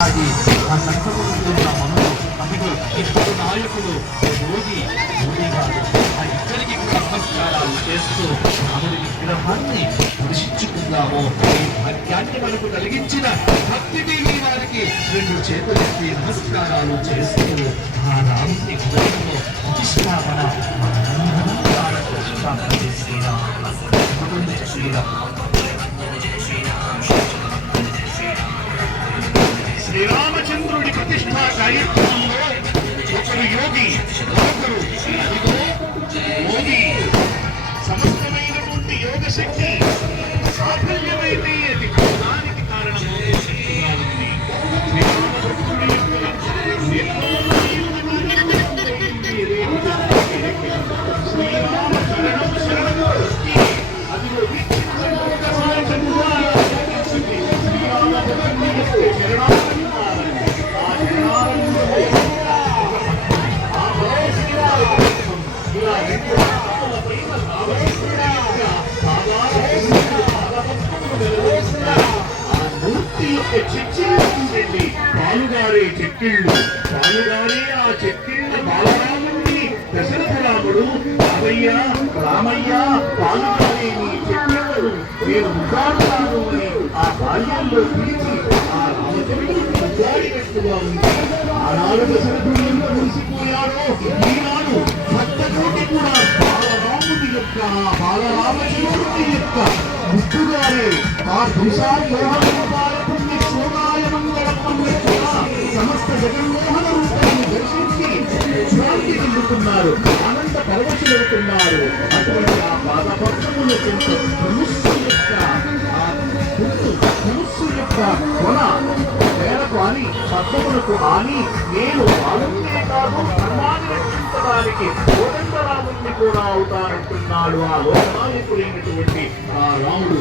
ఆ సంతములు మనులు అదిగో ఇప్పుడు నాయకులు మోదీ గారు ఆ ఇద్దరికి నమస్కారాలు చేస్తూ రాముడి విగ్రహాన్ని దర్శించుకుందాము. ఈ భాగ్యాన్ని మనకు కలిగించిన భక్తి దేవి వారికి రెండు చేతులెత్తి నమస్కారాలు చేస్తూ ఆ రాముని హృదయంలో ప్రతిష్టాపన శ్రీరామచంద్రుడి ప్రతిష్టా కార్యక్రమంలో ఒకరు యోగి, ఒకరు మోదీ. సమస్తమైనటువంటి యోగ శక్తి సాఫల్యమైతే అది దానికి కారణమవుతుంది. శ్రీరామచంద్రుడి శ్రీరామ శరణం శరణం అదిగో పాలుగారే చెక్కిళ్ళు, పాలుగారే ఆ చెక్కిళ్ళ బాలరాముడిని దశరథరాముడు రామయ్య రామయ్య పాలుగారే నీ చెక్కిళ్ళను నేను ముద్దాడుతాను అని ఆ బాల్యంలో పిలిచి ఆ రామచంద్రుడు ముద్దాడినట్టుగా ఉంది. ఆనాడు దశరథుడు ఎంత మురిసిపోయాడో ఈనాడు భక్తకోటి కూడా బాలరాముడి యొక్క బాలరామచంద్రుడి యొక్క ముద్దుగారే ఆ సమస్త జగన్మోహన రూపాన్ని దర్శించి శాంతి చెందుతున్నారు, ఆనంద పరవశులవుతున్నారు. అటువంటి ఆ పాదపద్మముల చెంత ధనుస్సు యొక్క కొన వేలకు అని పద్మములకు అని నేను ఆనందే కాదు ధర్మాన్ని రక్షించడానికి కోదండరాముడిని కూడా అవుతానంటున్నాడు ఆ లోకనాయకుడైనటువంటి ఆ రాముడు.